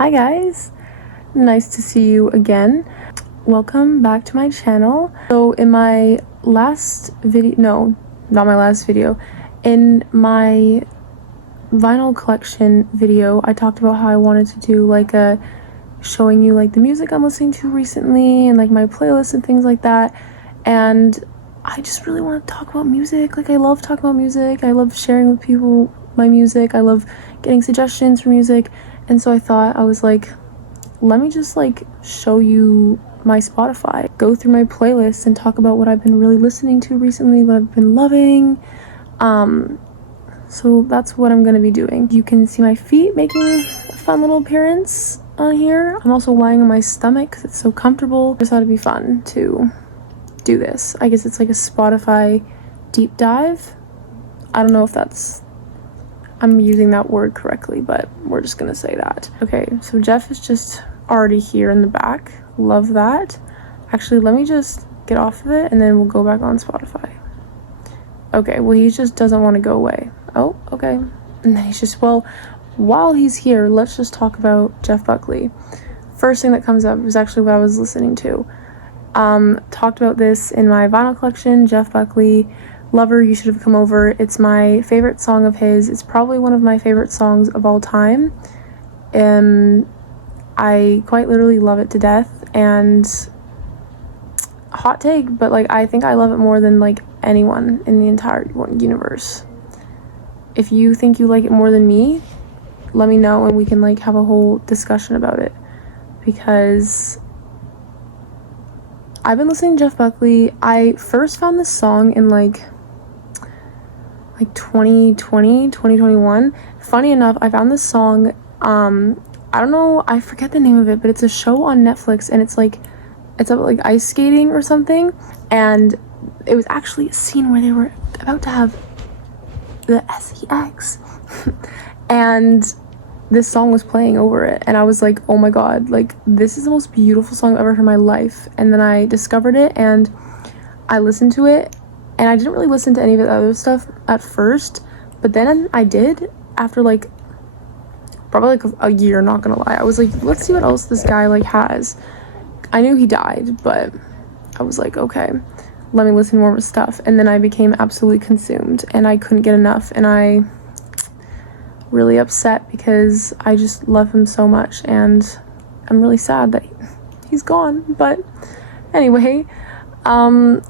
Hi guys, nice to see you again. Welcome back to my channel. So in my last video, no, not my last video, in my vinyl collection video, I talked about how I wanted to do like a showing you like the music I'm listening to recently and like my playlist and things like that. And I just really want to talk about music. Like I love talking about music. I love sharing with people my music. I love getting suggestions for music. And so I thought, I was like, let me just like show you my Spotify, go through my playlist and talk about what I've been really listening to recently, what I've been loving. So that's what I'm gonna be doing. You can see my feet making a fun little appearance on here. I'm also lying on my stomach because it's so comfortable. I just thought it'd be fun to do this. I guess it's like a Spotify deep dive. I don't know if I'm using that word correctly, but we're just gonna say that. Okay, so Jeff is just already here in the back. Love that. Actually, let me just get off of it and then we'll go back on Spotify. Okay, well, he just doesn't want to go away. Oh, okay. And then he's just, well, while he's here, let's just talk about Jeff Buckley. First thing that comes up is actually what I was listening to. Talked about this in my vinyl collection, Jeff Buckley. Lover, You Should Have Come Over. It's my favorite song of his. It's probably one of my favorite songs of all time. I quite literally love it to death. And hot take, but like I think I love it more than like anyone in the entire universe. If you think you like it more than me, let me know and we can like have a whole discussion about it, because I've been listening to Jeff Buckley. I first found this song in like 2020, 2021. Funny enough, I found this song, I don't know, I forget the name of it, but it's a show on Netflix, and it's about like ice skating or something, and it was actually a scene where they were about to have the sex and this song was playing over it, and I was like, oh my god, like this is the most beautiful song I've ever heard in my life. And then I discovered it and I listened to it, and I didn't really listen to any of the other stuff at first, but then I did after like probably like a year, not gonna lie. I was like, let's see what else this guy like has. I knew he died, but I was like, okay, let me listen to more of his stuff. And then I became absolutely consumed and I couldn't get enough, and I really upset because I just love him so much, and I'm really sad that he's gone. But anyway,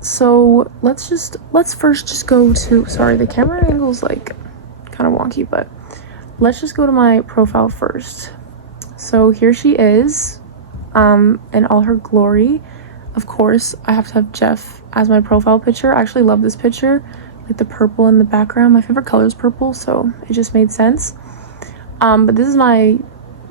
so let's first just go to, sorry, the camera angle's like kind of wonky, but let's just go to my profile first. So here she is, in all her glory. Of course, I have to have Jeff as my profile picture. I actually love this picture, like the purple in the background. My favorite color is purple, so it just made sense. But this is my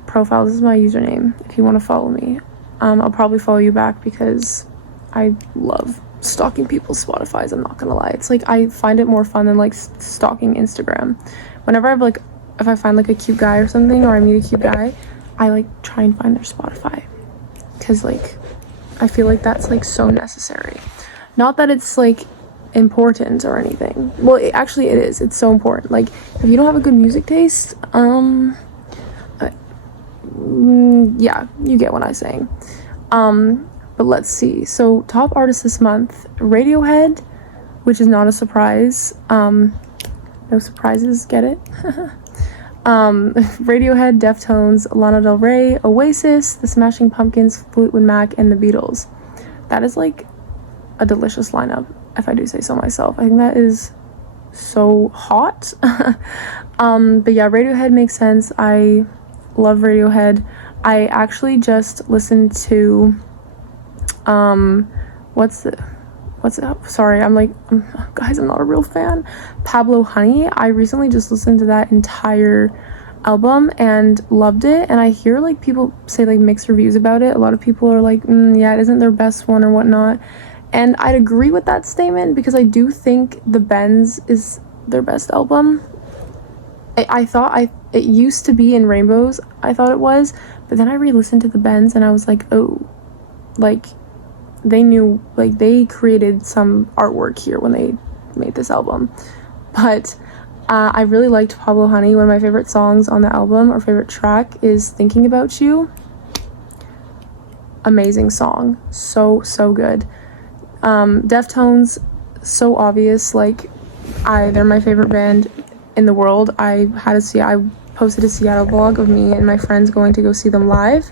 profile. This is my username if you want to follow me. I'll probably follow you back because I love stalking people's Spotifys. I'm not gonna lie. It's like I find it more fun than like stalking Instagram. Whenever if I find like a cute guy or something, or I meet a cute guy, I like try and find their Spotify, because like I feel like that's like so necessary. Not that it's like important or anything. Well, actually it is. It's so important. Like if you don't have a good music taste, yeah, you get what I'm saying. But let's see. So top artist this month, Radiohead, which is not a surprise. No surprises, get it? Radiohead, Deftones, Lana Del Rey, Oasis, The Smashing Pumpkins, Fleetwood Mac, and The Beatles. That is like a delicious lineup, if I do say so myself. I think that is so hot. But yeah, Radiohead makes sense. I love Radiohead. I actually just listened to sorry, guys, I'm not a real fan. Pablo Honey. I recently just listened to that entire album and loved it, and I hear like people say like mixed reviews about it. A lot of people are like, yeah, it isn't their best one or whatnot, and I'd agree with that statement, because I do think The Bends is their best album. I thought it used to be In Rainbows, I thought it was, but then I re-listened to The Bends and I was like, oh, like they knew, like they created some artwork here when they made this album. But I really liked Pablo Honey. One of my favorite songs on the album, or favorite track, is Thinking About You. Amazing song. So good. Deftones, so obvious. Like, they're my favorite band in the world. I posted a Seattle vlog of me and my friends going to go see them live.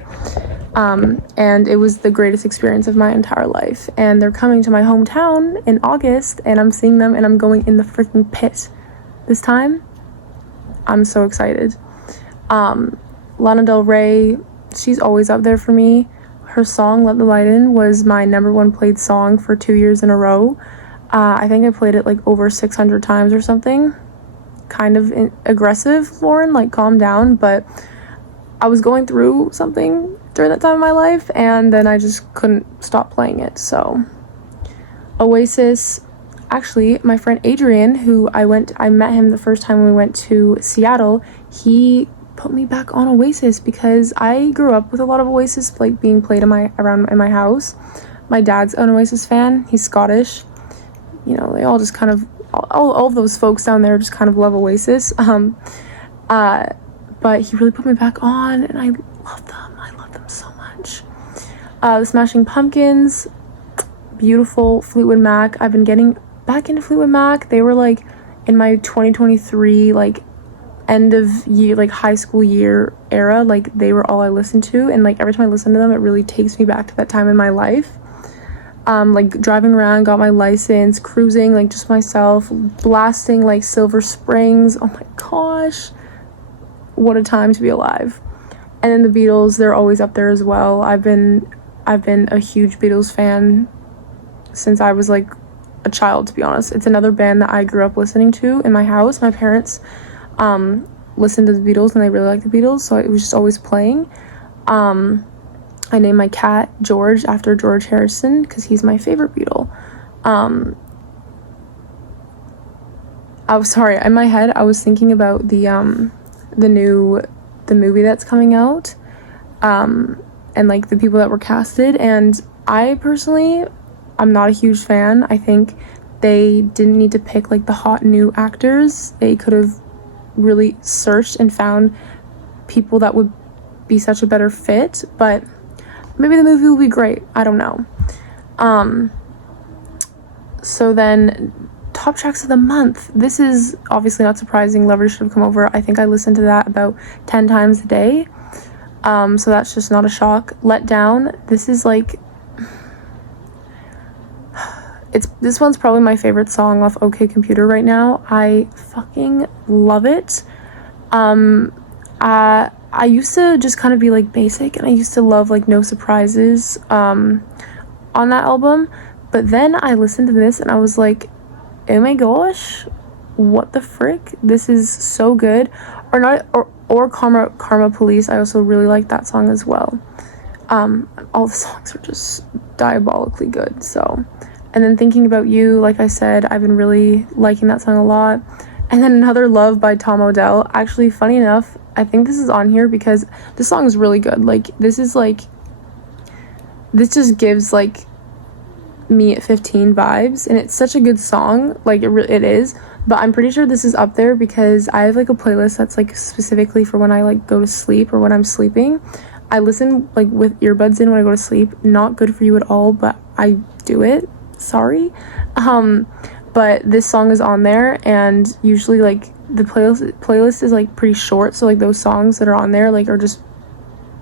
And it was the greatest experience of my entire life. And they're coming to my hometown in August, and I'm seeing them, and I'm going in the freaking pit this time. I'm so excited. Lana Del Rey, she's always up there for me. Her song Let the Light In was my #1 played song for 2 years in a row. I think I played it like over 600 times or something. Kind of aggressive, Lauren, like calm down. But I was going through something during that time of my life, and then I just couldn't stop playing it. So Oasis, actually, my friend Adrian, who I met him the first time we went to Seattle. He put me back on Oasis because I grew up with a lot of Oasis like being played in my house. My dad's an Oasis fan. He's Scottish. You know, they all just kind of all of those folks down there just kind of love Oasis. But he really put me back on, and I love them. I love them so much. The Smashing Pumpkins, beautiful. Fleetwood Mac. I've been getting back into Fleetwood Mac. They were like in my 2023 like end of year, like high school year era. Like they were all I listened to, and like every time I listen to them, it really takes me back to that time in my life. Like driving around, got my license, cruising, like just myself, blasting like Silver Springs. Oh my gosh, what a time to be alive. And then the Beatles, they're always up there as well. I've been a huge Beatles fan since I was like a child, to be honest. It's another band that I grew up listening to in my house. My parents listened to the Beatles, and they really liked the Beatles, so it was just always playing. I named my cat George after George Harrison because he's my favorite Beatle. In my head I was thinking about the movie that's coming out, and like the people that were casted, and I personally, I'm not a huge fan. I think they didn't need to pick like the hot new actors. They could have really searched and found people that would be such a better fit, but maybe the movie will be great. I don't know. So then, top tracks of the month. This is obviously not surprising. Lovers Should Have Come Over. I think I listened to that about 10 times a day. So that's just not a shock. Let Down. This is like, this one's probably my favorite song off OK Computer right now. I fucking love it. I used to just kind of be like basic, and I used to love like No Surprises on that album, but then I listened to this and I was like, oh my gosh, what the frick, this is so good. Or Karma Police, I also really like that song as well. All the songs are just diabolically good. So, and then Thinking About You, like I said, I've been really liking that song a lot. And then Another Love by Tom Odell. Actually, funny enough, I think this is on here because this song is really good. Like, this just gives, like, me at 15 vibes. And it's such a good song. Like, it is. But I'm pretty sure this is up there because I have, like, a playlist that's, like, specifically for when I, like, go to sleep or when I'm sleeping. I listen, like, with earbuds in when I go to sleep. Not good for you at all, but I do it. Sorry. But this song is on there, and usually like the playlist is like pretty short, so like those songs that are on there like are just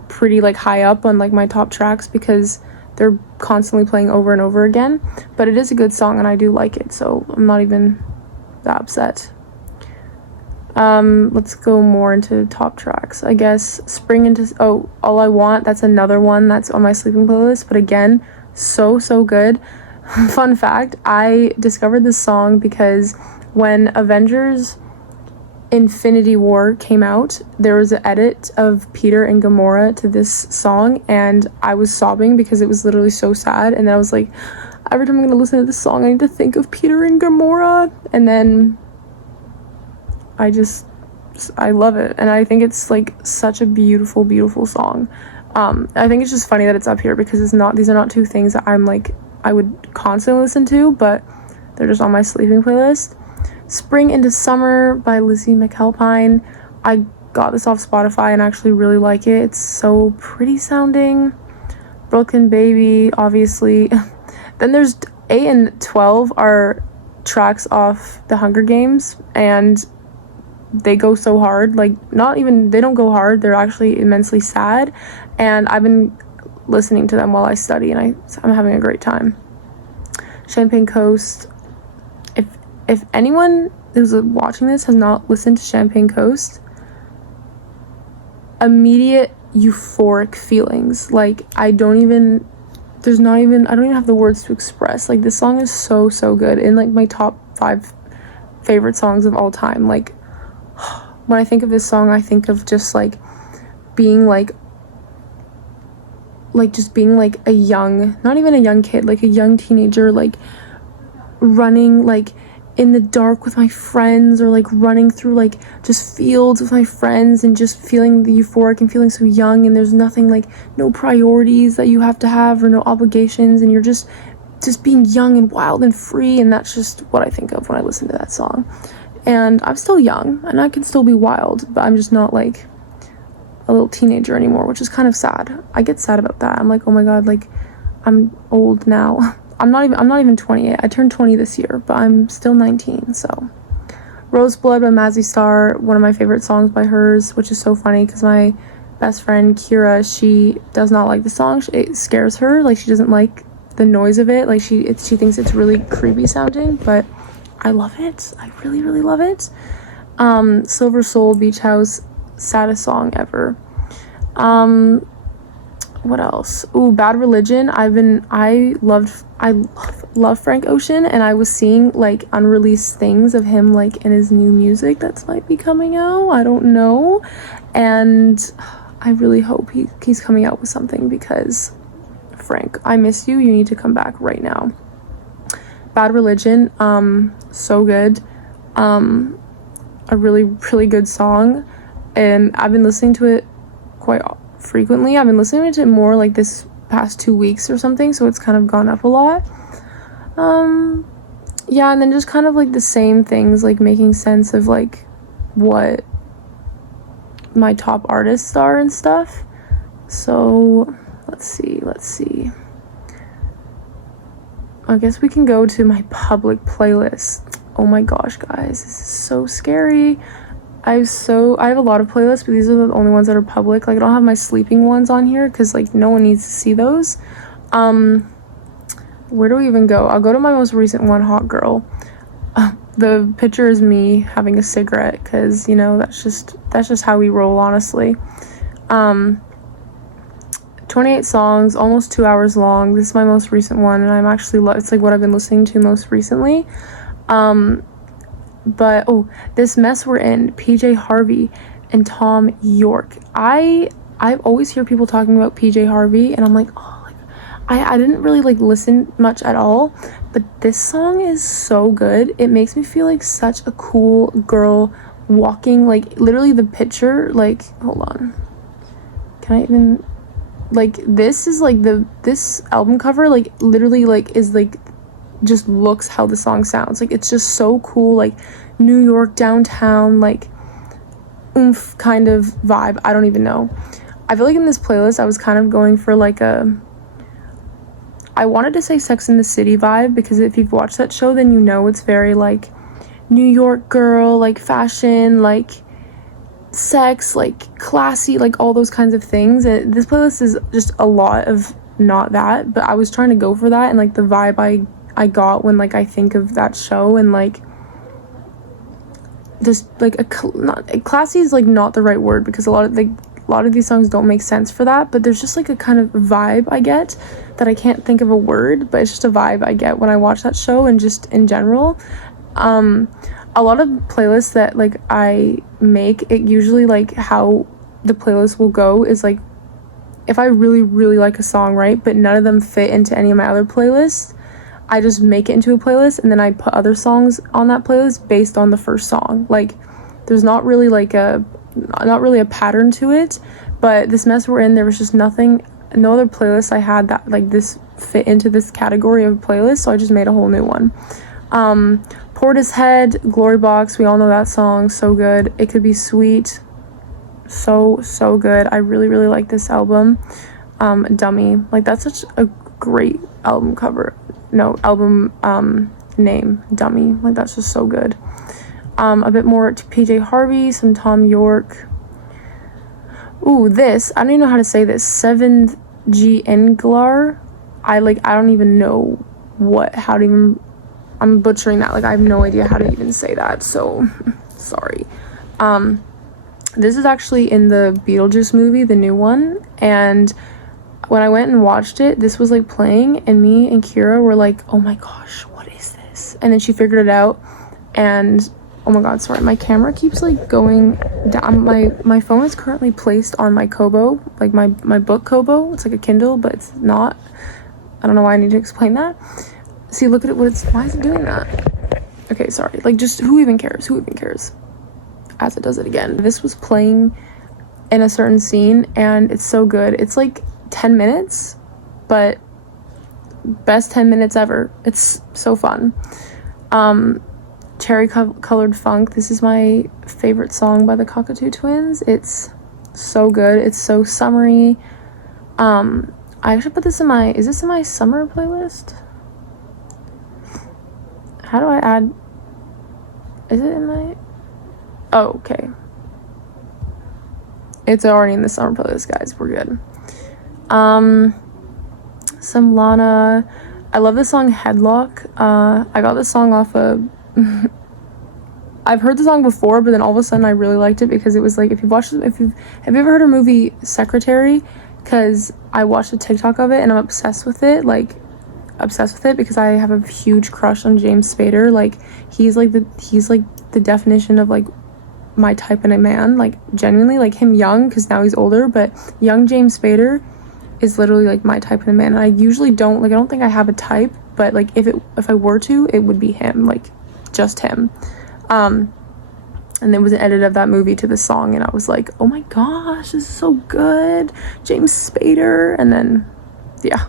pretty like high up on like my top tracks because they're constantly playing over and over again. But it is a good song and I do like it, so I'm not even that upset. Let's go more into top tracks. I guess All I Want, that's another one that's on my sleeping playlist, but again, so good. Fun fact, I discovered this song because when Avengers Infinity War came out, there was an edit of Peter and Gamora to this song, and I was sobbing because it was literally so sad. And then I was like, every time I'm gonna listen to this song, I need to think of Peter and Gamora. And then I love it, and I think it's like such a beautiful song. I think it's just funny that it's up here because these are not two things that I would constantly listen to, but they're just on my sleeping playlist. Spring into Summer by Lizzie McAlpine. I got this off Spotify and actually really like it. It's so pretty sounding. Brooklyn Baby, obviously. Then there's 8 and 12 are tracks off the Hunger Games, and they go so hard. Like, they don't go hard, they're actually immensely sad, and I've been listening to them while I study, and I'm having a great time. Champagne Coast. If anyone who's watching this has not listened to Champagne Coast, immediate euphoric feelings. Like, I don't even have the words to express. Like, this song is so good, in like my top 5 favorite songs of all time. Like, when I think of this song, I think of just like being like just being like a young, not even a young kid, like a young teenager, like running like in the dark with my friends, or like running through like just fields with my friends, and just feeling the euphoric and feeling so young, and there's nothing, like no priorities that you have to have, or no obligations, and you're just being young and wild and free. And that's just what I think of when I listen to that song. And I'm still young and I can still be wild, but I'm just not like a little teenager anymore, which is kind of sad. I get sad about that. I'm like, oh my god, like I'm old now. I'm not even 28. I turned 20 this year, but I'm still 19. So Roseblood by Mazzy Star, one of my favorite songs by hers, which is so funny because my best friend Kira, she does not like the song. It scares her. Like, she doesn't like the noise of it. Like, she thinks it's really creepy sounding, but I love it. I really love it. Silver Soul, Beach House, saddest song ever. What else? Ooh, Bad Religion. I love Frank Ocean, and I was seeing like unreleased things of him like in his new music that might be coming out. I don't know, and I really hope he's coming out with something, because Frank, I miss you. You need to come back right now. Bad Religion, so good. A really good song, and I've been listening to it quite frequently. I've been listening to it more like this past 2 weeks or something, so it's kind of gone up a lot. Yeah, and then just kind of like the same things, like making sense of like what my top artists are and stuff. So let's see. I guess we can go to my public playlist. Oh my gosh, guys, this is so scary. I have a lot of playlists, but these are the only ones that are public. Like, I don't have my sleeping ones on here because like no one needs to see those. Where do we even go? I'll go to my most recent one, Hot Girl. The picture is me having a cigarette, because you know that's just how we roll, honestly. 28 songs, almost 2 hours long. This is my most recent one, and I'm actually it's like what I've been listening to most recently. But This Mess We're In, PJ Harvey and Tom York. I always hear people talking about PJ Harvey, and I'm like, I didn't really like listen much at all, but this song is so good. It makes me feel like such a cool girl walking, like literally the picture, like, hold on, can I even, like, this is like this album cover, like literally like is like just looks how the song sounds. Like, it's just so cool, like New York downtown, like oomph kind of vibe. I don't even know. I feel like in this playlist I was kind of going for like I wanted to say Sex and the City vibe, because if you've watched that show, then you know it's very like New York girl, like fashion, like sex, like classy, like all those kinds of things. And this playlist is just a lot of not that, but I was trying to go for that, and like the vibe I got when like I think of that show, and like just like classy is like not the right word, because a lot of these songs don't make sense for that, but there's just like a kind of vibe I get that I can't think of a word, but it's just a vibe I get when I watch that show, and just in general. A lot of playlists that like I make, it usually like how the playlist will go is like, if I really like a song, right, but none of them fit into any of my other playlists, I just make it into a playlist, and then I put other songs on that playlist based on the first song. Like, there's not really a pattern to it, but This Mess We're In, there was just no other playlist I had that like this fit into this category of playlist, so I just made a whole new one. Portishead, Glory Box, we all know that song, so good. It Could Be Sweet, so good. I really, really like this album. Dummy, like that's such a great album name, Dummy, like that's just so good. A bit more to PJ Harvey, some Tom York. Ooh, this, I don't even know how to say this, 7th G Englar. I don't even know how to even, I'm butchering that, like I have no idea how to even say that, so sorry. This is actually in the Beetlejuice movie, the new one, and when I went and watched it, this was like playing, and me and Kira were like, oh my gosh, what is this? And then she figured it out, and oh my god, sorry, my camera keeps like going down. My phone is currently placed on my Kobo, like my book Kobo. It's like a Kindle, but it's not. I don't know why I need to explain that. See, look at it, why is it doing that? Okay, sorry, like just who even cares, as it does it again. This was playing in a certain scene, and it's so good. It's like 10 minutes, but best 10 minutes ever. It's so fun. Cherry Colored Funk, this is my favorite song by the Cockatoo Twins. It's so good, it's so summery. I actually put this is this in my summer playlist? How do I add, is it in my, oh, okay. It's already in the summer playlist, guys, we're good. Some Lana, I love the song Headlock. I got this song off of, I've heard the song before, but then all of a sudden I really liked it because it was like, have you ever heard her movie Secretary? Because I watched a TikTok of it and I'm obsessed with it because I have a huge crush on James Spader. Like he's like the definition of like my type in a man, like genuinely, like him young, because now he's older, but young James Spader is literally like my type in a man. And I usually don't think I have a type, but like if I were to, it would be him, like just him. And there was an edit of that movie to the song, and I was like, oh my gosh, this is so good, James Spader. And then yeah,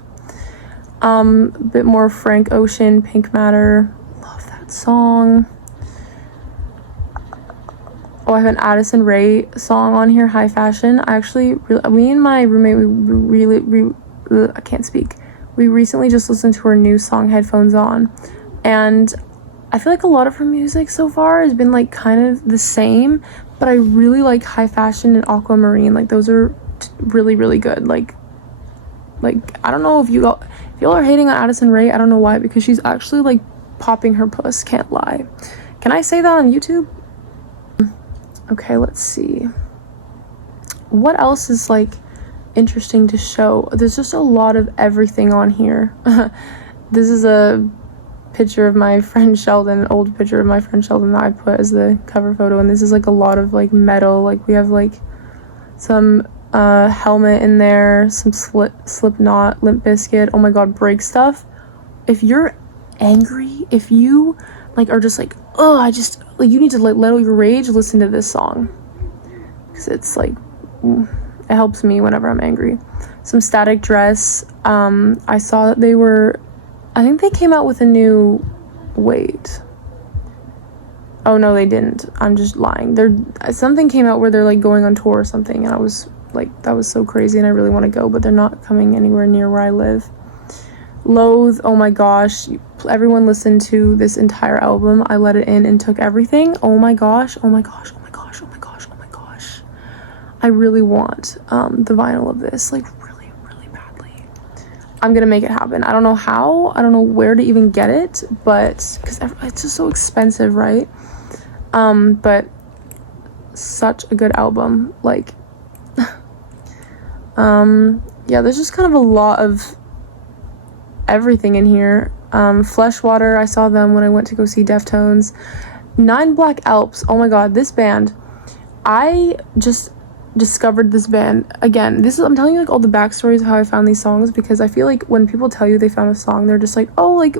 a bit more Frank Ocean, Pink Matter, love that song. Oh, I have an Addison Rae song on here, High Fashion. Me and my roommate, I can't speak. We recently just listened to her new song, Headphones On. And I feel like a lot of her music so far has been like kind of the same, but I really like High Fashion and Aquamarine. Like those are really, really good. Like I don't know if y'all are hating on Addison Rae. I don't know why, because she's actually like popping her puss, can't lie. Can I say that on YouTube? Okay, let's see. What else is like interesting to show? There's just a lot of everything on here. This is a picture of my friend Sheldon, an old picture of my friend Sheldon that I put as the cover photo, and this is like a lot of like metal. Like we have like some Helmet in there, some Slipknot, Limp Bizkit, oh my god, Break Stuff. If you're angry, if you like are just like, oh, I just like, you need to like let out your rage, listen to this song, because it's like it helps me whenever I'm angry. Some Static Dress. I saw that I think they came out with a new, wait, oh no they didn't, I'm just lying. Something came out where they're like going on tour or something, and I was like, that was so crazy, and I really want to go, but they're not coming anywhere near where I live. Loathe, oh my gosh, everyone listened to this entire album. I let it in and took everything. Oh my gosh, oh my gosh, oh my gosh, oh my gosh, oh my gosh. I really want the vinyl of this, like really, really badly. I'm gonna make it happen. I don't know how, I don't know where to even get it, but because it's just so expensive, right? But such a good album. Like yeah, there's just kind of a lot of everything in here. Fleshwater, I saw them when I went to go see Deftones. 9 Black Alps, oh my god, this band, I just discovered this band again. I'm telling you like all the backstories of how I found these songs, because I feel like when people tell you they found a song, they're just like, oh, like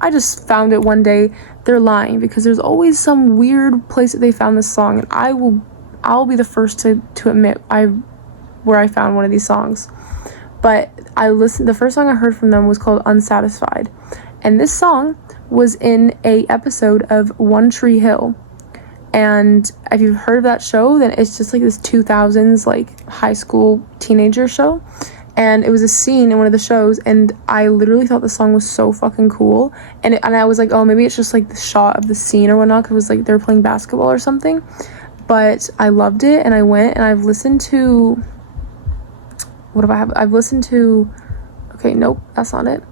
I just found it one day. They're lying, because there's always some weird place that they found this song, and I'll be the first to admit where I found one of these songs. But the first song I heard from them was called Unsatisfied, and this song was in a episode of One Tree Hill. And if you've heard of that show, then it's just like this 2000s like high school teenager show. And it was a scene in one of the shows, and I literally thought the song was so fucking cool. And I was like, oh, maybe it's just like the shot of the scene or whatnot, because it was like they were playing basketball or something. But I loved it, and I went and I've listened to, what do I have? I've listened to, okay, nope, that's not it.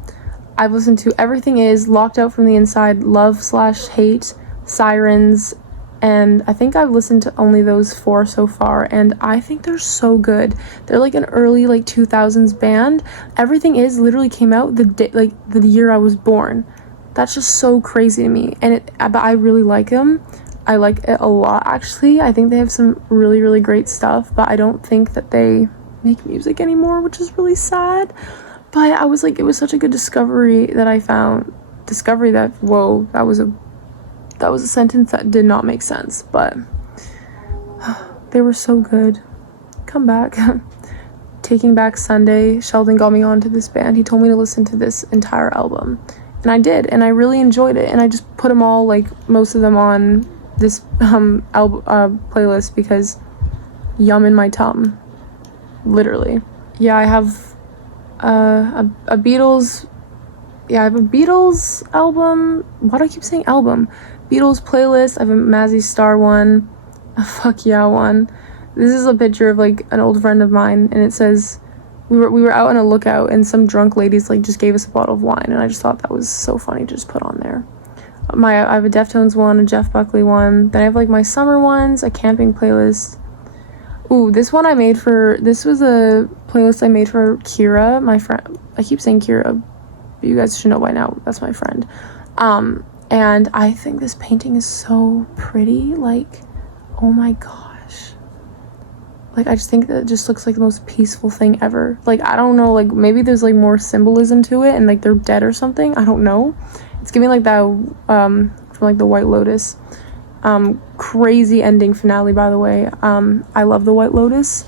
I've listened to Everything Is, Locked Out from the Inside, Love/Hate, Sirens, and I think I've listened to only those 4 so far, and I think they're so good. They're like an early like 2000s band. Everything Is literally came out the year I was born. That's just so crazy to me, but I really like them. I like it a lot, actually. I think they have some really, really great stuff, but I don't think that they make music anymore, which is really sad. But I was like, it was such a good discovery that I found. Whoa, that was a sentence that did not make sense, but they were so good. Come back. Taking Back Sunday, Sheldon got me onto this band. He told me to listen to this entire album, and I did, and I really enjoyed it, and I just put them all, like most of them, on this playlist because yum in my tum, literally. Yeah, I have a Beatles, I have a Beatles album. Why do I keep saying album? Beatles playlist. I have a Mazzy Star one, a Fuck Yeah one. This is a picture of like an old friend of mine, and it says we were out on a lookout, and some drunk ladies like just gave us a bottle of wine, and I just thought that was so funny to just put on there. I have a Deftones one, a Jeff Buckley one. Then I have like my summer ones, a camping playlist. Ooh, this was a playlist I made for Kira, my friend. I keep saying Kira, but you guys should know by now, that's my friend. And I think this painting is so pretty, like, oh my gosh. Like, I just think that it just looks like the most peaceful thing ever. Like, I don't know, like, maybe there's, like, more symbolism to it, and, like, they're dead or something. I don't know. It's giving, like, that, from, like, The White Lotus. Crazy ending finale, by the way. I love The White Lotus.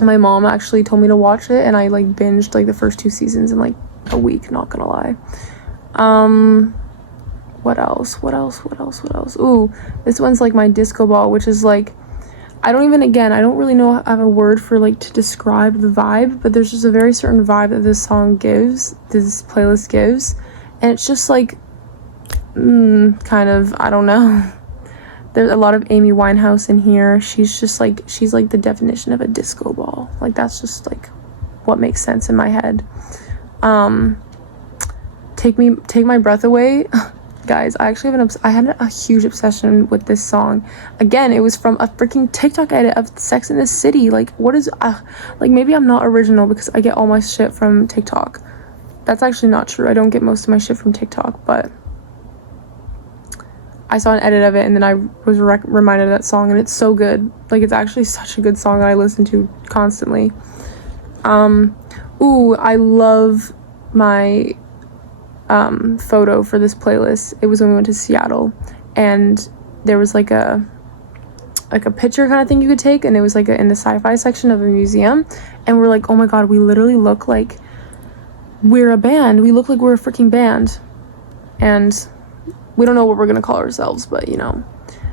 My mom actually told me to watch it, and I, like, binged, like, the first 2 seasons in, like, a week, not gonna lie. What else? Ooh, this one's, like, my disco ball, which is, like, I don't really know, I have a word for, like, to describe the vibe, but there's just a very certain vibe that this playlist gives, and it's just, like, kind of, I don't know. There's a lot of Amy Winehouse in here. She's like the definition of a disco ball. Like, that's just, like, what makes sense in my head. Take My Breath Away. Guys, I actually I had a huge obsession with this song. Again, it was from a freaking TikTok edit of Sex in the City. Like, what is, like, maybe I'm not original because I get all my shit from TikTok. That's actually not true. I don't get most of my shit from TikTok, but I saw an edit of it, and then I was reminded of that song, and it's so good. Like, it's actually such a good song that I listen to constantly. Ooh, I love my photo for this playlist. It was when we went to Seattle, and there was like a picture kind of thing you could take, and it was like in the sci-fi section of a museum, and we're like, oh my god, we literally look like we're a band. We look like we're a freaking band, and we don't know what we're gonna call ourselves, but you know.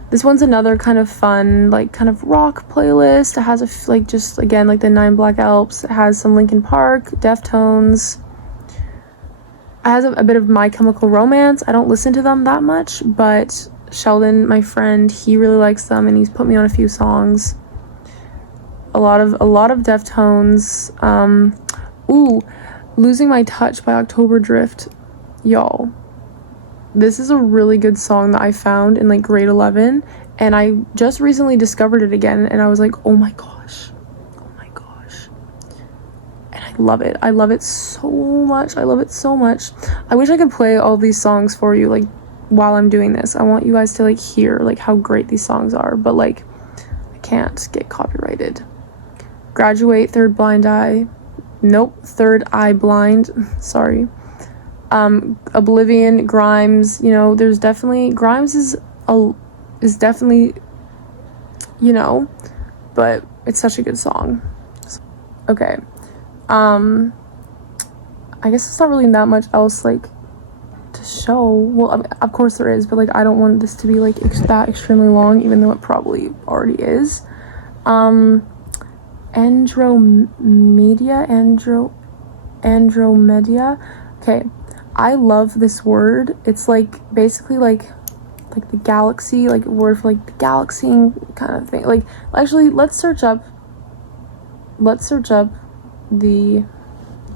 This one's another kind of fun, like, kind of rock playlist. It has just again, like the 9 Black Alps. It has some Linkin Park, Deftones. It has a bit of My Chemical Romance. I don't listen to them that much, but Sheldon, my friend, he really likes them, and he's put me on a few songs. A lot of Deftones. Ooh, Losing My Touch by October Drift. Y'all, this is a really good song that I found in like grade 11, and I just recently discovered it again, and I was like, oh my gosh, and I love it so much. I wish I could play all these songs for you, like, while I'm doing this. I want you guys to like hear like how great these songs are, but like I can't get copyrighted. Graduate, Third Eye Blind, sorry. Oblivion, Grimes, you know, there's definitely, Grimes is definitely, you know, but it's such a good song. Okay. I guess it's not really that much else, like, to to show. Well, I mean, of course there is, but like I don't want this to be like that extremely long, even though it probably already is. Andromedia. Okay, I love this word. It's like basically like the galaxy, like a word for like the galaxy kind of thing. Like, actually, let's search up the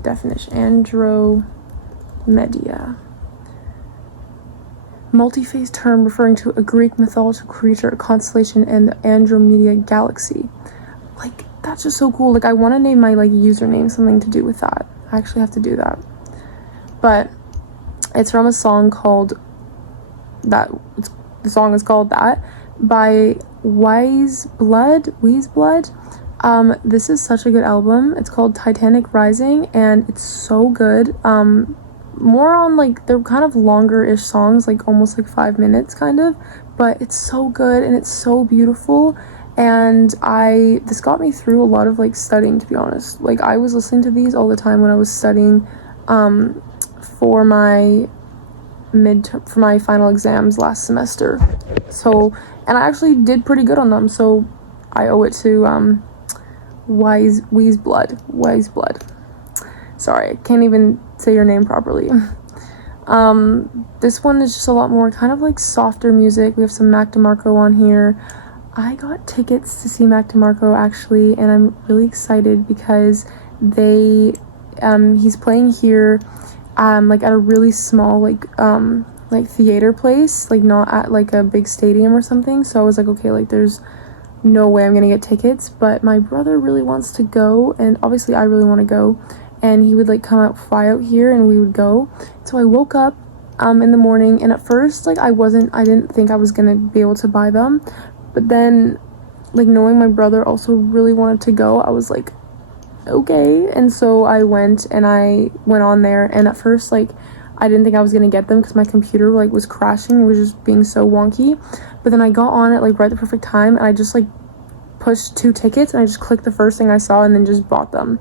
definition. Andromedia. Multi-phase term referring to a Greek mythological creature, a constellation, and the Andromeda galaxy. Like, that's just so cool. Like, I want to name my like username something to do with that. I actually have to do that. But it's from a song called that. The song is called that by Wise Blood. This is such a good album. It's called Titanic Rising, and it's so good. More on like they're kind of longer-ish songs, like almost like 5 minutes kind of, but it's so good and it's so beautiful. And this got me through a lot of like studying, to be honest. Like I was listening to these all the time when I was studying for my final exams last semester. So, and I actually did pretty good on them, so I owe it to Wise Blood. Sorry, I can't even say your name properly. This one is just a lot more kind of like softer music. We have some Mac DeMarco on here. I got tickets to see Mac DeMarco actually, and I'm really excited because he's playing here like at a really small like theater place, like not at like a big stadium or something. So I was like, okay, like there's no way I'm gonna get tickets, but my brother really wants to go, and obviously I really want to go, and he would like fly out here and we would go. So I woke up in the morning, and at first like I didn't think I was gonna be able to buy them, but then like knowing my brother also really wanted to go, I was like, okay. And so I went on there, and at first like I didn't think I was gonna get them because my computer like was crashing. It was just being so wonky. But then I got on it like right at the perfect time, and I just like pushed 2 tickets, and I just clicked the first thing I saw and then just bought them.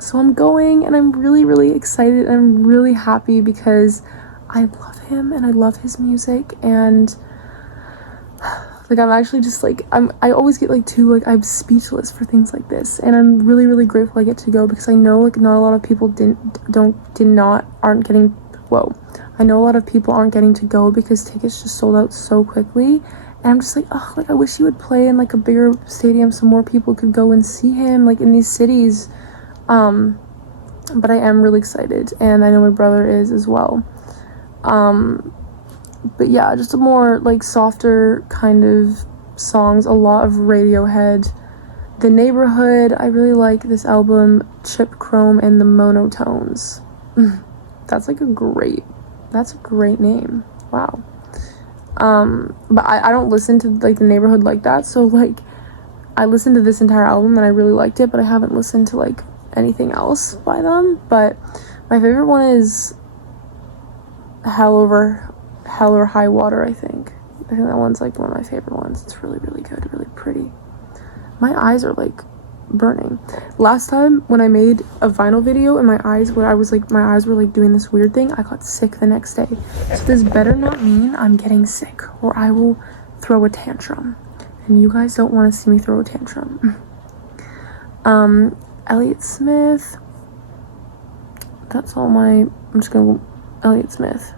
So I'm going, and I'm really, really excited, and I'm really happy because I love him and I love his music, and like I'm actually just like I always get like I'm speechless for things like this, and I'm really, really grateful I get to go because I know like not a lot of people aren't getting to go because tickets just sold out so quickly. And I'm just like, oh, like I wish he would play in like a bigger stadium so more people could go and see him like in these cities. But I am really excited, and I know my brother is as well. But yeah, just a more like softer kind of songs, a lot of Radiohead. The Neighborhood, I really like this album, Chip Chrome and the Monotones. That's a great name. Wow. But I don't listen to like the Neighborhood like that, so like I listened to this entire album and I really liked it, but I haven't listened to like anything else by them. But my favorite one is Hell or High Water. I think that one's like one of my favorite ones. It's really, really good, really pretty. My eyes are like burning. Last time when I made a vinyl video and my eyes were like doing this weird thing, I got sick the next day. So this better not mean I'm getting sick, or I will throw a tantrum, and you guys don't want to see me throw a tantrum. Elliott Smith, that's all I'm just gonna Elliott Smith.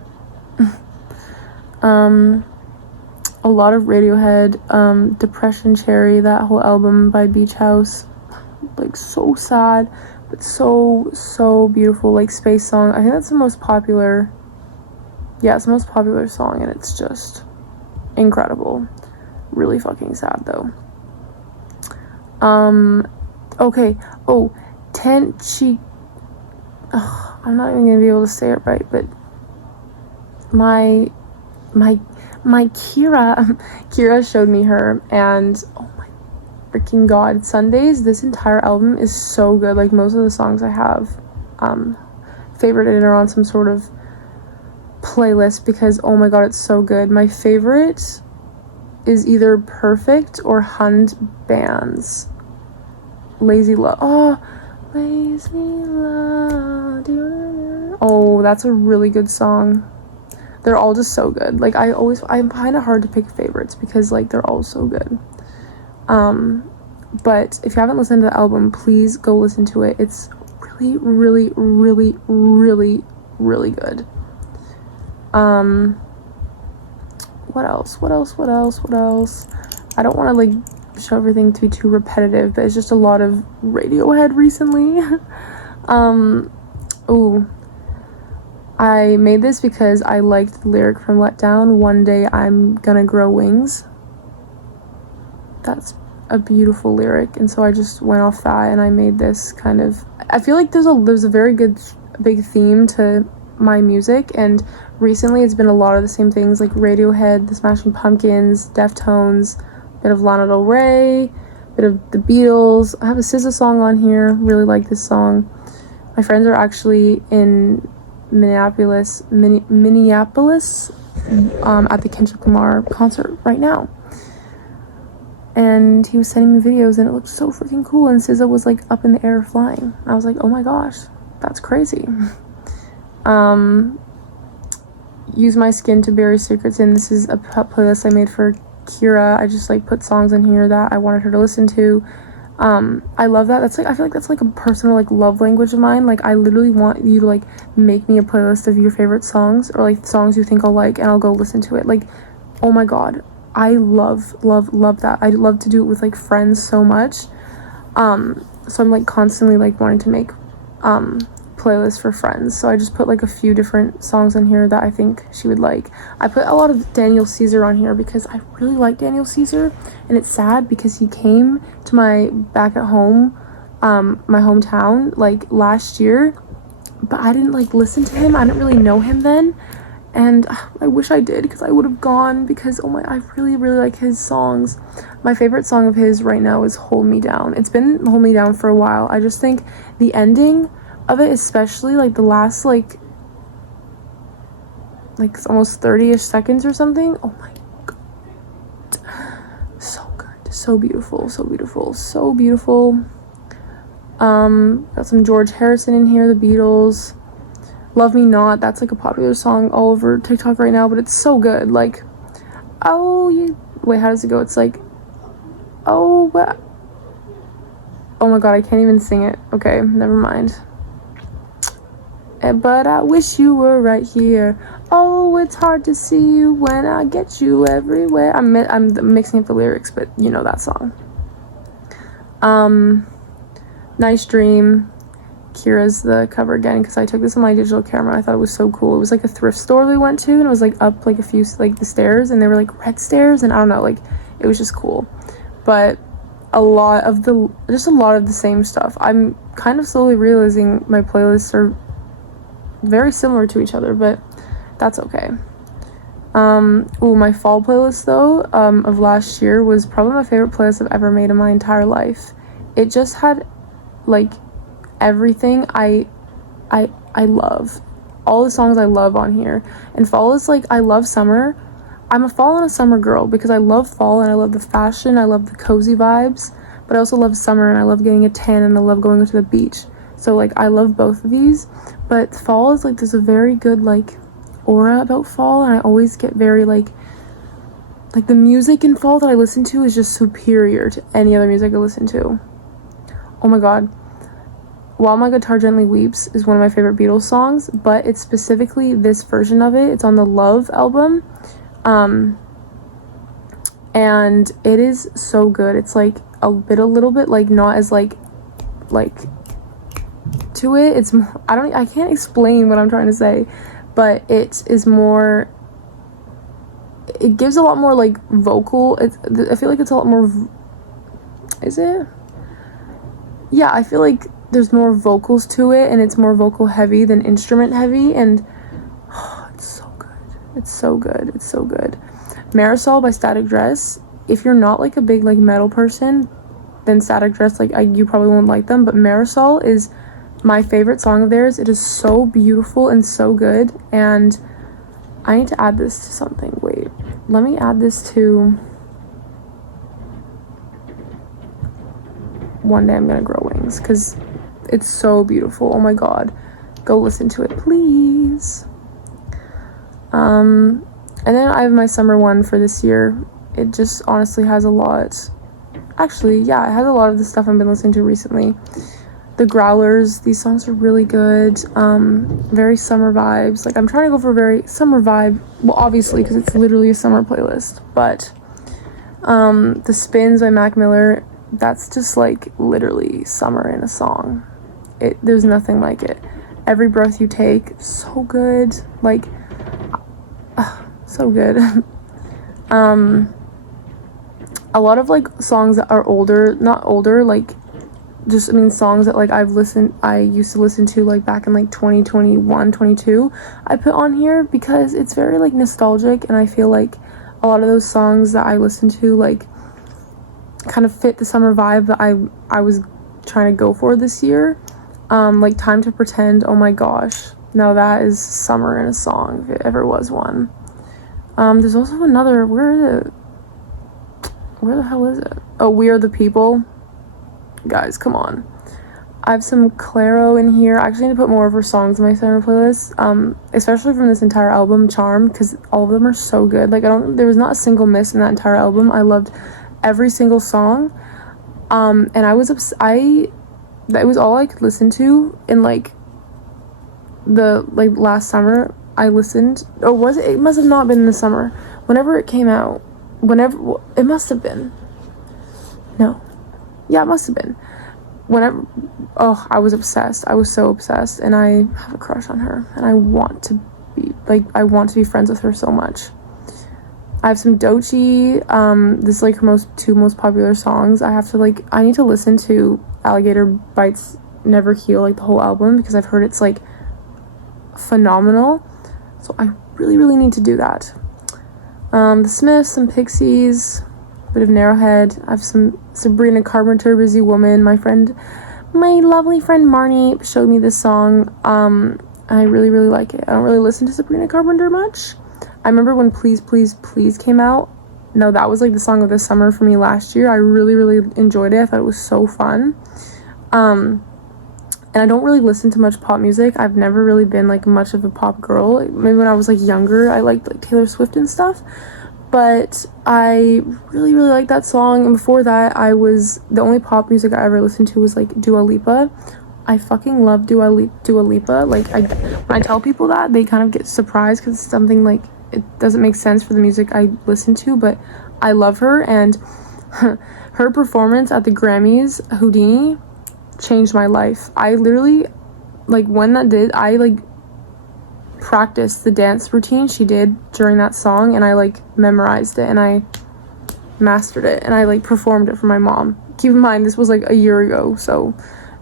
A lot of Radiohead, Depression Cherry, that whole album by Beach House, like so sad, but so beautiful, like Space Song. I think that's the most popular, it's the most popular song, and it's just incredible. Really fucking sad though. Okay, Tenchi, I'm not even gonna be able to say it right, but my Kira showed me her, and oh my freaking god, Sundays, this entire album is so good. Like most of the songs I have favorited are on some sort of playlist because oh my god, it's so good. My favorite is either Perfect or Hund Band's Lazy Love. Oh Oh, that's a really good song. They're all just so good. Like, I'm kind of hard to pick favorites because, like, they're all so good. But if you haven't listened to the album, please go listen to it. It's really, really, really, really, really good. What else? I don't want to, like, show everything to be too repetitive, but it's just a lot of Radiohead recently. Ooh. I made this because I liked the lyric from Let Down, one day I'm gonna grow wings. That's a beautiful lyric, and so I just went off that and I made this kind of, I feel like there's a very good big theme to my music, and recently it's been a lot of the same things, like Radiohead, the Smashing Pumpkins, Deftones, a bit of Lana Del Rey, a bit of the Beatles. I have a SZA song on here, really like this song. My friends are actually in Minneapolis at the Kendrick Lamar concert right now, and he was sending me videos and it looked so freaking cool, and SZA was like up in the air flying. I was like, oh my gosh, that's crazy. Use My Skin to Bury Secrets In. This is a playlist I made for Kira. I just like put songs in here that I wanted her to listen to. I love that. That's like, I feel like that's like a personal like love language of mine. Like, I literally want you to like make me a playlist of your favorite songs, or like songs you think I'll like, and I'll go listen to it. Like, oh my god, I love that. I love to do it with like friends so much. So I'm like constantly like wanting to make playlists for friends. So I just put like a few different songs on here that I think she would like. I put a lot of Daniel Caesar on here because I really like Daniel Caesar, and it's sad because he came to my back at home, my hometown, like last year, but I didn't like listen to him. I didn't really know him then, and I wish I did, because I would have gone, because oh my, I really like his songs. My favorite song of his right now is Hold Me Down. It's been Hold Me Down for a while. I just think the ending of it, especially like the last like almost 30-ish seconds or something, oh my god, so good, so beautiful. Got some George Harrison in here, the Beatles. Love Me Not, that's like a popular song all over TikTok right now, but it's so good. Like, wait, how does it go? It's like, oh my god, I can't even sing it. Okay, never mind. But I wish you were right here. Oh, it's hard to see you when I get you everywhere. I'm mixing up the lyrics, but you know that song. Nice Dream. Kira's the cover again, because I took this on my digital camera. I thought it was so cool. It was like a thrift store we went to, and it was like up like a few like the stairs, and they were like red stairs, and I don't know, like it was just cool. But a lot of the same stuff. I'm kind of slowly realizing my playlists are very similar to each other, but that's okay. My fall playlist though, of last year was probably my favorite playlist I've ever made in my entire life. It just had like everything I love. All the songs I love on here. And fall is like, I love summer. I'm a fall and a summer girl because I love fall and I love the fashion, I love the cozy vibes, but I also love summer and I love getting a tan and I love going to the beach. So like I love both of these, but fall is like, there's a very good like aura about fall, and I always get very like the music in fall that I listen to is just superior to any other music I listen to. Oh my god. While My Guitar Gently Weeps is one of my favorite Beatles songs, but it's specifically this version of it. It's on the Love album. And it is so good. It's like a little bit like not as like to it. It's, I can't explain what I'm trying to say, but it is more, it gives a lot more like vocal. I feel like it's a lot more, is it? Yeah, I feel like there's more vocals to it, and it's more vocal heavy than instrument heavy, and it's so good. Marisol by Static Dress. If you're not like a big like metal person, then Static Dress, like you probably won't like them, but Marisol is my favorite song of theirs. It is so beautiful and so good, and I need to add this to something. Wait, let me add this to One Day I'm Gonna Grow Wings, because it's so beautiful. Oh my god. Go listen to it, please. And then I have my summer one for this year. It just honestly has a lot. Actually, yeah, it has a lot of the stuff I've been listening to recently. The Growlers, these songs are really good. Very summer vibes. Like, I'm trying to go for a very summer vibe. Well, obviously, because it's literally a summer playlist. But The Spins by Mac Miller, that's just like literally summer in a song. There's nothing like it. Every Breath You Take, so good. Like, so good. A lot of like songs that are older, not older, like just, I mean, songs that like I used to listen to like back in like 2021, 22, I put on here because it's very like nostalgic, and I feel like a lot of those songs that I listen to like kind of fit the summer vibe that I was trying to go for this year. Like Time to Pretend, oh my gosh, no, that is summer in a song if it ever was one. There's also another, where the hell is it? Oh, We Are the People. Guys, come on. I have some Clairo in here. I actually need to put more of her songs in my summer playlist, especially from this entire album, Charmed, because all of them are so good. Like, there was not a single miss in that entire album. I loved every single song. And it was all I could listen to in like the last summer. I listened, or was it must have not been in the summer, whenever it came out, it must have been, no, yeah, it must have been, whenever, oh, I was obsessed. I was so obsessed, and I have a crush on her, and I want to be friends with her so much. I have some Doechii. This is like her two most popular songs. I need to listen to Alligator Bites Never Heal, like the whole album, because I've heard it's like phenomenal. So I really, really need to do that. The Smiths, some Pixies, a bit of Narrowhead. I have some Sabrina Carpenter, Busy Woman. My lovely friend Marnie showed me this song. I really, really like it. I don't really listen to Sabrina Carpenter much. I remember when Please, Please, Please came out. No, that was like the song of the summer for me last year. I really, really enjoyed it. I thought it was so fun. And I don't really listen to much pop music. I've never really been like much of a pop girl. Maybe when I was like younger, I liked like Taylor Swift and stuff. But I really, really liked that song. And before that, the only pop music I ever listened to was like Dua Lipa. I fucking love Dua Lipa. Like, when I tell people that, they kind of get surprised because it's something like, it doesn't make sense for the music I listen to, but I love her. And her performance at the Grammys, Houdini, changed my life. I literally, like, when that did, I like practiced the dance routine she did during that song, and I like memorized it, and I mastered it, and I like performed it for my mom. Keep in mind, this was like a year ago, so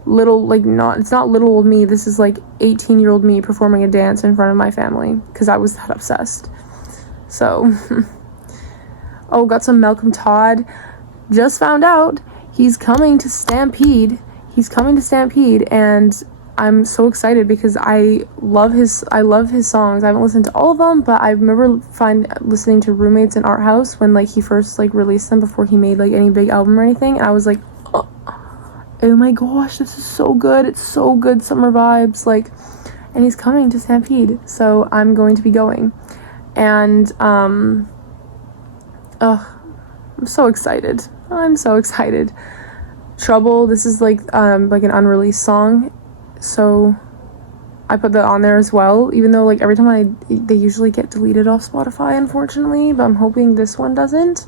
it's not little old me. This is like 18-year-old me performing a dance in front of my family because I was that obsessed. So oh, got some Malcolm Todd. Just found out he's coming to Stampede, and I'm so excited because I love his songs. I haven't listened to all of them, but I remember listening to Roommates and Art House when like he first like released them before he made like any big album or anything, and I was like, oh my gosh, this is so good. It's so good, summer vibes, like, and he's coming to Stampede, so I'm going to be going. And I'm so excited. Trouble, this is like an unreleased song, so I put that on there as well, even though like every time they usually get deleted off Spotify, unfortunately, but I'm hoping this one doesn't.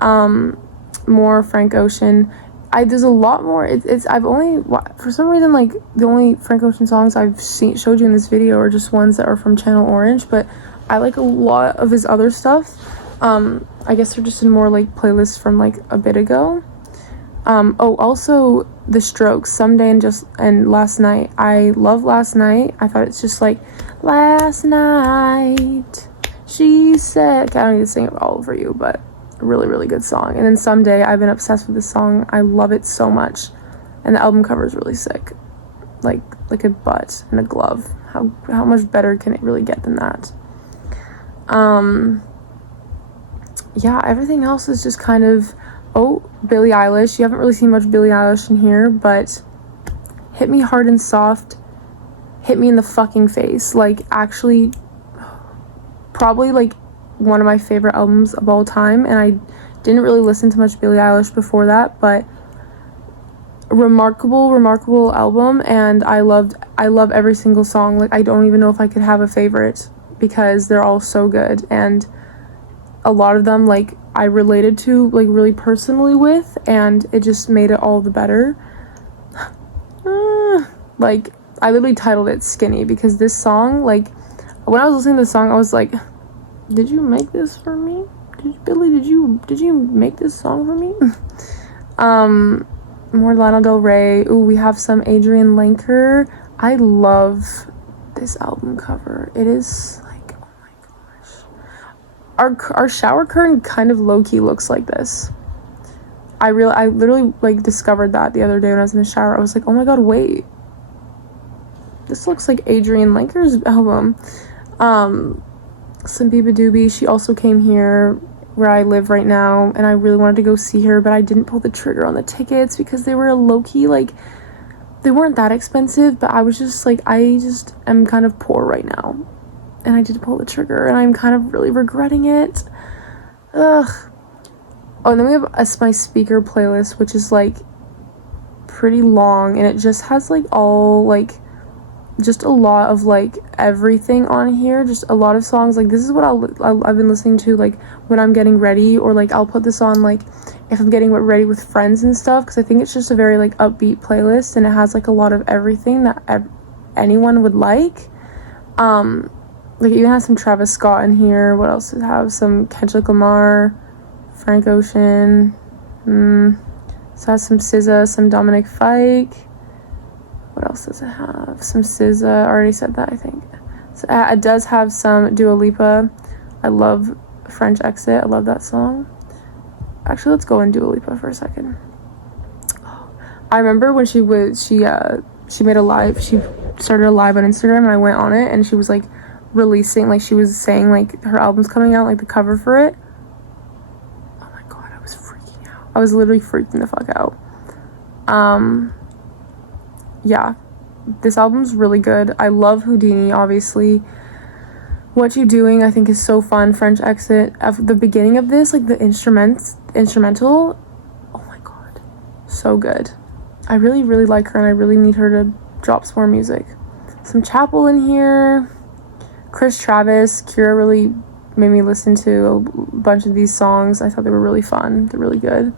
More Frank Ocean. There's a lot more. I've only, for some reason, like the only Frank Ocean songs I've showed you in this video are just ones that are from Channel Orange, but I like a lot of his other stuff. I guess they're just in more like playlists from like a bit ago. Also The Strokes, Someday and Last Night. I love Last Night. I thought it's just like, last night she said, I don't need to sing it all over you, but a really, really good song. And then Someday, I've been obsessed with this song. I love it so much, and the album cover is really sick, like a butt and a glove. How much better can it really get than that? Yeah, everything else is just kind of, Billie Eilish. You haven't really seen much Billie Eilish in here, but Hit Me Hard and Soft hit me in the fucking face. Like, actually, probably, like, one of my favorite albums of all time, and I didn't really listen to much Billie Eilish before that, but remarkable album, and I love every single song. Like, I don't even know if I could have a favorite because they're all so good, and a lot of them, like, I related to, like, really personally with, and it just made it all the better. Like, I literally titled it Skinny because this song, like, when I was listening to the song, I was like, did you make this for me? Billie, did you make this song for me? More Lana Del Rey. Ooh, we have some Adrian Lenker. I love this album cover. It is like, oh my gosh. Our shower curtain kind of low-key looks like this. I literally, like, discovered that the other day when I was in the shower. I was like, oh my god, wait. This looks like Adrian Lenker's album. Some Biba Doobie. She also came here where I live right now, and I really wanted to go see her, but I didn't pull the trigger on the tickets because they were low-key, like, they weren't that expensive, but I was just like, I just am kind of poor right now, and I did pull the trigger, and I'm kind of really regretting it. Ugh. Oh, and then we have my speaker playlist, which is, like, pretty long, and it just has, like, all, like, just a lot of, like, everything on here, just a lot of songs. Like, this is what I've been listening to, like, when I'm getting ready, or, like, I'll put this on, like, if I'm getting ready with friends and stuff, because I think it's just a very, like, upbeat playlist, and it has, like, a lot of everything that anyone would like. Like, it even has some Travis Scott in here. What else does it have? Some Kendrick Lamar, Frank Ocean, so it has some SZA, some Dominic Fike. What else does it have? Some SZA. I already said that, I think. So, it does have some Dua Lipa. I love French Exit. I love that song. Actually, let's go in Dua Lipa for a second. I remember when she made a live. She started a live on Instagram, and I went on it, and she was, like, releasing, like, she was saying, like, her album's coming out, like, the cover for it. Oh my god, I was freaking out. I was literally freaking the fuck out. Yeah, this album's really good. I love Houdini, obviously. What You Doing, I think, is so fun. French Exit. At the beginning of this, like, the instrumental, oh my god, so good. I really, really like her, and I really need her to drop some more music. Some Chapel in here. Chris Travis, Kira really made me listen to a bunch of these songs. I thought they were really fun. They're really good.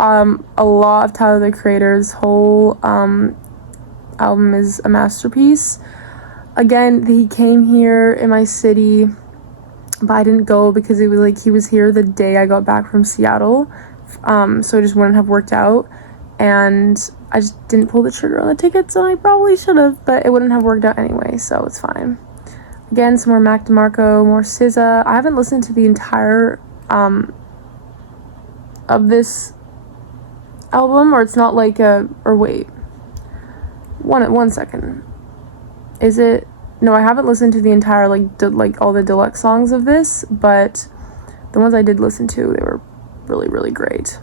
A lot of Tyler, the Creator. This whole album is a masterpiece. Again, he came here in my city, but I didn't go because it was like he was here the day I got back from Seattle, so it just wouldn't have worked out, and I just didn't pull the trigger on the tickets, and I probably should have, but it wouldn't have worked out anyway, so it's fine. Again, some more Mac DeMarco, more SZA. I haven't listened to the entire of this album, or it's not like wait, one second. Is it? No, I haven't listened to the entire, like all the deluxe songs of this, but the ones I did listen to, they were really, really great.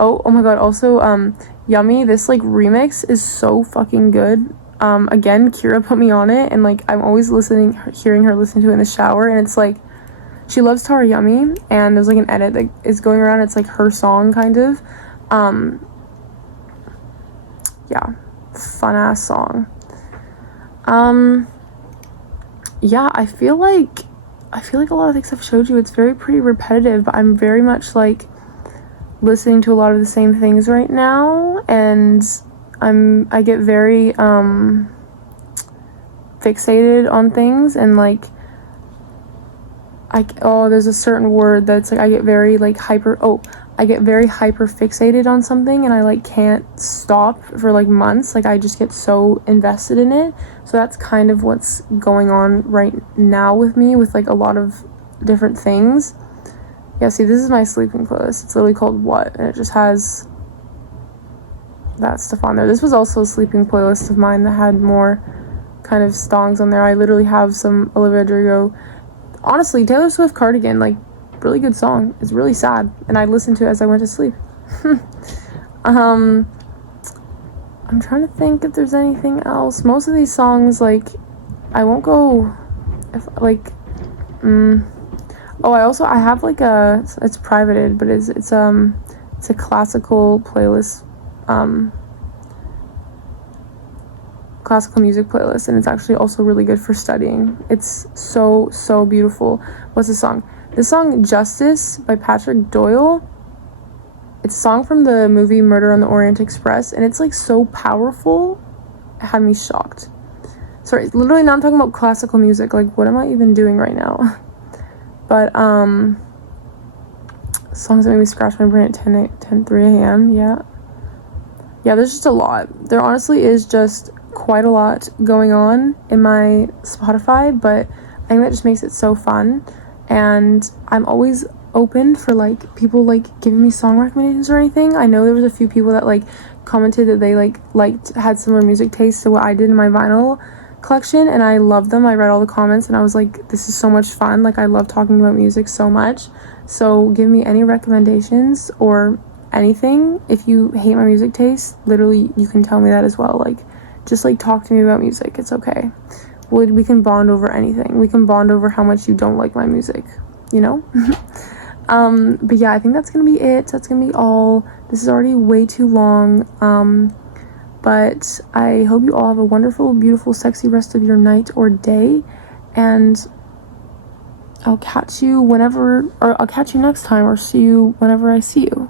Oh my god, also, Yummy, this, like, remix is so fucking good. Again, Kira put me on it, and, like, I'm always hearing her listen to it in the shower, and it's, like, she loves Tara Yummy, and there's, like, an edit that is going around, it's, like, her song, kind of. Yeah, fun-ass song. Yeah, I feel like a lot of things I've showed you, it's pretty repetitive, but I'm very much, like, listening to a lot of the same things right now, and I get very, fixated on things, and, like, there's a certain word that's, like, I get very hyper fixated on something, and I, like, can't stop for, like, months. Like, I just get so invested in it. So that's kind of what's going on right now with me, with, like, a lot of different things. Yeah, see, this is my sleeping playlist. It's literally called What, and it just has that stuff on there. This was also a sleeping playlist of mine that had more kind of songs on there. I literally have some Olivia Rodrigo. Honestly, Taylor Swift Cardigan, like, really good song. It's really sad, and I listened to it as I went to sleep. I'm trying to think if there's anything else. Most of these songs, like, I won't go, if, like, oh, I have, like, it's privated, but it's a classical playlist, classical music playlist, and it's actually also really good for studying. It's so beautiful. What's the song? This song, Justice, by Patrick Doyle. It's a song from the movie Murder on the Orient Express, and it's, like, so powerful. It had me shocked. Sorry, literally now I'm talking about classical music. Like, what am I even doing right now? But, songs that made me scratch my brain at 3 a.m. Yeah, there's just a lot. There honestly is just quite a lot going on in my Spotify, but I think that just makes it so fun. And I'm always open for, like, people, like, giving me song recommendations or anything. I know there was a few people that, like, commented that they, like, had similar music tastes to what I did in my vinyl collection, and I love them. I read all the comments and I was like, this is so much fun. Like, I love talking about music so much. So give me any recommendations or anything. If you hate my music taste, literally you can tell me that as well. Like, just, like, talk to me about music. It's okay. We can bond over anything. We can bond over how much you don't like my music, you know? But yeah, I think that's gonna be it. That's gonna be all. This is already way too long. But I hope you all have a wonderful, beautiful, sexy rest of your night or day, and I'll catch you next time, or see you whenever I see you.